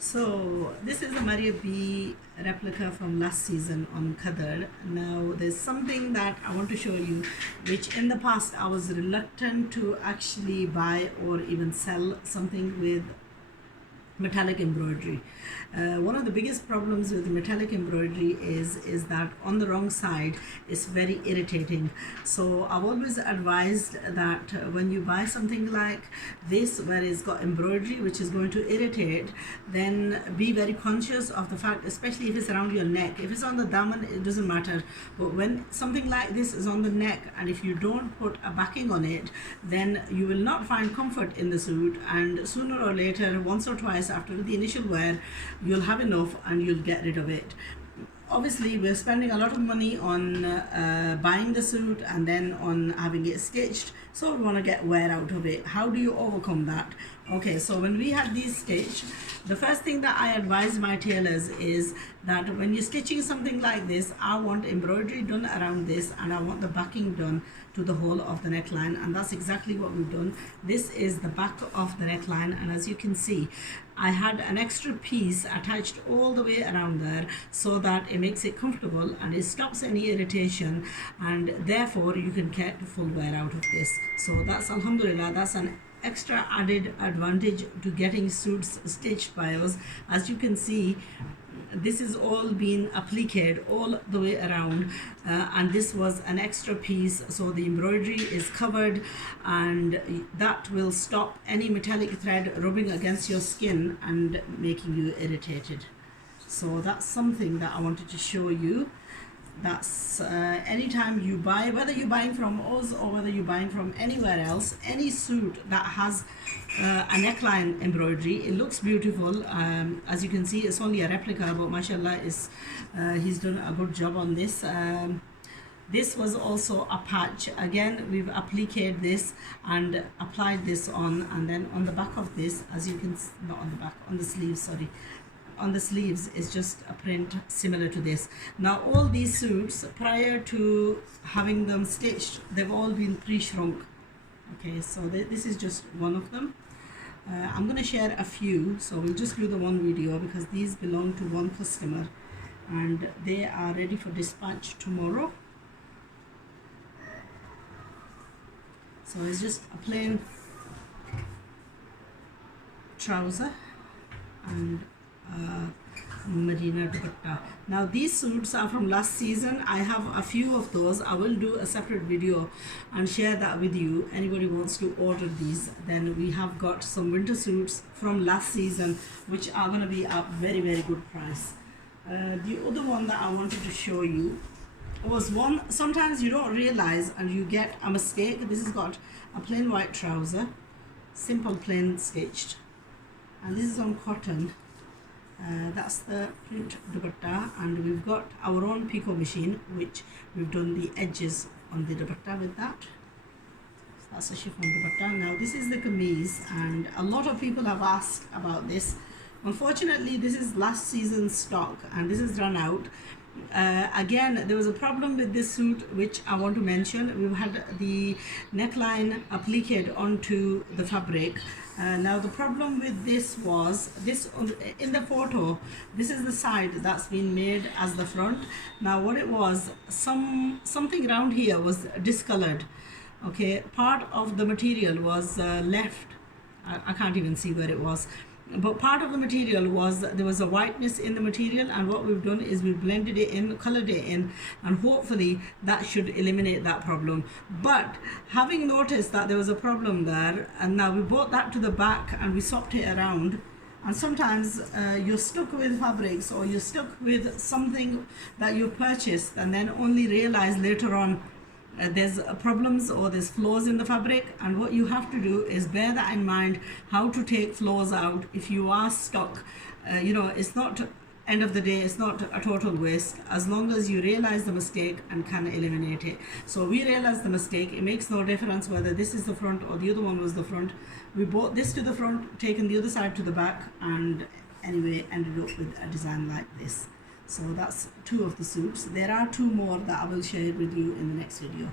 So this is a Maria B replica from last season on khadar. Now there's something that I want to show you, which in the past I was reluctant to actually buy or even sell something with metallic embroidery. One of the biggest problems with metallic embroidery is that on the wrong side it's very irritating. So I've always advised that when you buy something like this where it's got embroidery which is going to irritate, then be very conscious of the fact, especially if it's around your neck. If it's on the daman, it doesn't matter, but when something like this is on the neck and if you don't put a backing on it, then you will not find comfort in the suit, and sooner or later, once or twice after the initial wear, you'll have enough and you'll get rid of it. Obviously we're spending a lot of money on buying the suit and then on having it stitched, so we want to get wear out of it. How do you overcome that? Okay, so when we had these stitched, the first thing that I advise my tailors is that when you're stitching something like this, I want embroidery done around this and I want the backing done to the whole of the neckline, and that's exactly what we've done. This is the back of the neckline, and as you can see, I had an extra piece attached all the way around there so that it makes it comfortable and it stops any irritation, and therefore you can get full wear out of this. So that's, alhamdulillah, that's an extra added advantage to getting suits stitched by us. As you can see, this is all being appliqued all the way around, and this was an extra piece, so the embroidery is covered and that will stop any metallic thread rubbing against your skin and making you irritated. So that's something that I wanted to show you. That's anytime you buy, whether you're buying from us or whether you're buying from anywhere else, any suit that has a neckline embroidery, it looks beautiful. As you can see, it's only a replica, but mashallah, he's done a good job on this. This was also a patch. Again, we've appliqued this and applied this on, and then on the back of this, as you can, not on the back, on the sleeves, sorry, on the sleeves is just a print similar to this. Now all these suits, prior to having them stitched, they've all been pre-shrunk. Okay, so this is just one of them. I'm going to share a few, so we'll just do the one video because these belong to one customer and they are ready for dispatch tomorrow. So it's just a plain trouser and Medina dupatta. Now these suits are from last season. I have a few of those. I will do a separate video and share that with you. Anybody wants to order these, then we have got some winter suits from last season which are going to be a very, very good price. The other one that I wanted to show you was one, sometimes you don't realize and you get a mistake. This has got a plain white trouser, simple plain stitched, and this is on cotton. That's the print dupatta, and we've got our own picot machine which we've done the edges on the dupatta with that. So that's a chiffon dupatta. Now this is the kameez, and a lot of people have asked about this. Unfortunately, this is last season's stock and this is run out. Again, there was a problem with this suit which I want to mention. We've had the neckline appliqued onto the fabric. Now the problem with this was, this in the photo, this is the side that's been made as the front. Now what it was, something around here was discolored. Okay, part of the material was left. I can't even see where it was. But part of the material was, there was a whiteness in the material, and what we've done is we've blended it in, colored it in, and hopefully that should eliminate that problem. But having noticed that there was a problem there, and now we brought that to the back and we swapped it around, and sometimes you're stuck with fabrics or you're stuck with something that you purchased and then only realize later on there's problems or there's flaws in the fabric, and what you have to do is bear that in mind, how to take flaws out if you are stuck. You know, it's not, end of the day, it's not a total waste as long as you realize the mistake and can eliminate it. So we realized the mistake. It makes no difference whether this is the front or the other one was the front. We brought this to the front, taken the other side to the back, and anyway ended up with a design like this. So that's two of the suits. There are two more that I will share with you in the next video.